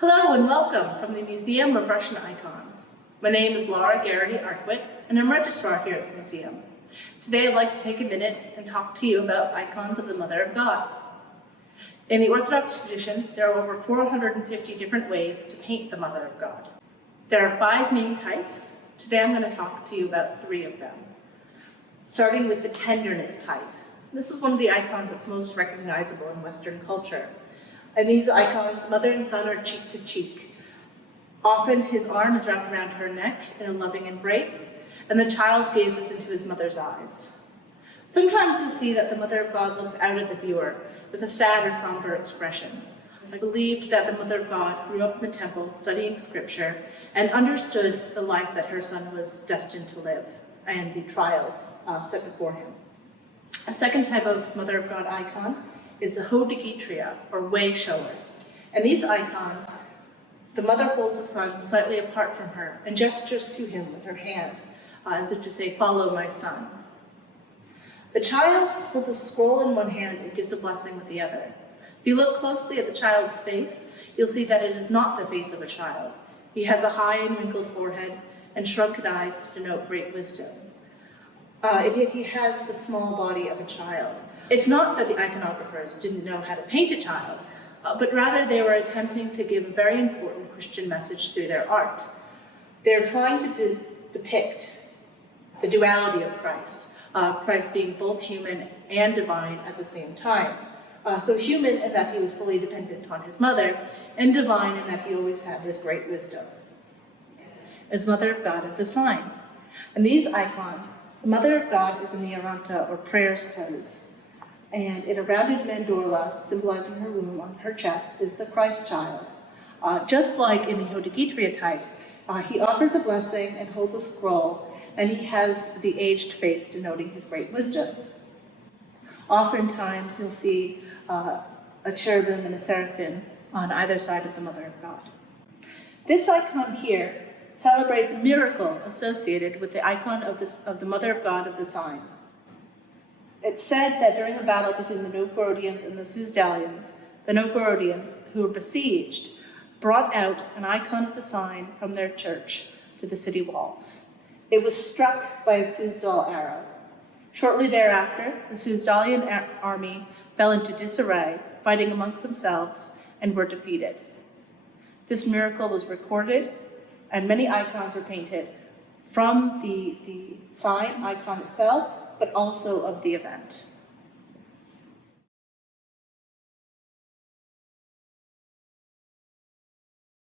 Hello and welcome from the Museum of Russian Icons. My name is Garrity-Arquitt and I'm registrar here at the museum. Today I'd like to take a minute and talk to you about icons of the Mother of God. In the Orthodox tradition, there are over 450 different ways to paint the Mother of God. There are 5 main types. Today I'm going to talk to you about 3 of them. Starting with the tenderness type. This is one of the icons that's most recognizable in Western culture. And these icons, mother and son, are cheek to cheek. Often his arm is wrapped around her neck in a loving embrace, and the child gazes into his mother's eyes. Sometimes you see that the Mother of God looks out at the viewer with a sad or somber expression. It's believed that the Mother of God grew up in the temple studying scripture and understood the life that her son was destined to live and the trials set before him. A second type of Mother of God icon is a registrar, or way shower. And these icons, the mother holds the son slightly apart from her and gestures to him with her hand, as if to say, "Follow my son." The child holds a scroll in one hand and gives a blessing with the other. If you look closely at the child's face, you'll see that it is not the face of a child. He has a high and wrinkled forehead and shrunken eyes to denote great wisdom. Yet he has the small body of a child. It's not that the iconographers didn't know how to paint a child, but rather they were attempting to give a very important Christian message through their art. They're trying to depict the duality of Christ, Christ being both human and divine at the same time. So human in that he was fully dependent on his mother, and divine in that he always had this great wisdom. As Mother of God of the sign. And these icons, the Mother of God is in the Aranta, or prayers pose. And in a rounded mandorla, symbolizing her womb on her chest, is the Christ child. Just like in the registrar types, he offers a blessing and holds a scroll, and he has the aged face denoting his great wisdom. Oftentimes you'll see a cherubim and a seraphim on either side of the Mother of God. This icon here celebrates a miracle associated with the icon of the Mother of God of the sign. It's said that during a battle between the Novgorodians and the Suzdalians, the Novgorodians, who were besieged, brought out an icon of the sign from their church to the city walls. It was struck by a Suzdal arrow. Shortly thereafter, the Suzdalian army fell into disarray, fighting amongst themselves, and were defeated. This miracle was recorded, and many icons were painted from the sign icon itself, but also of the event.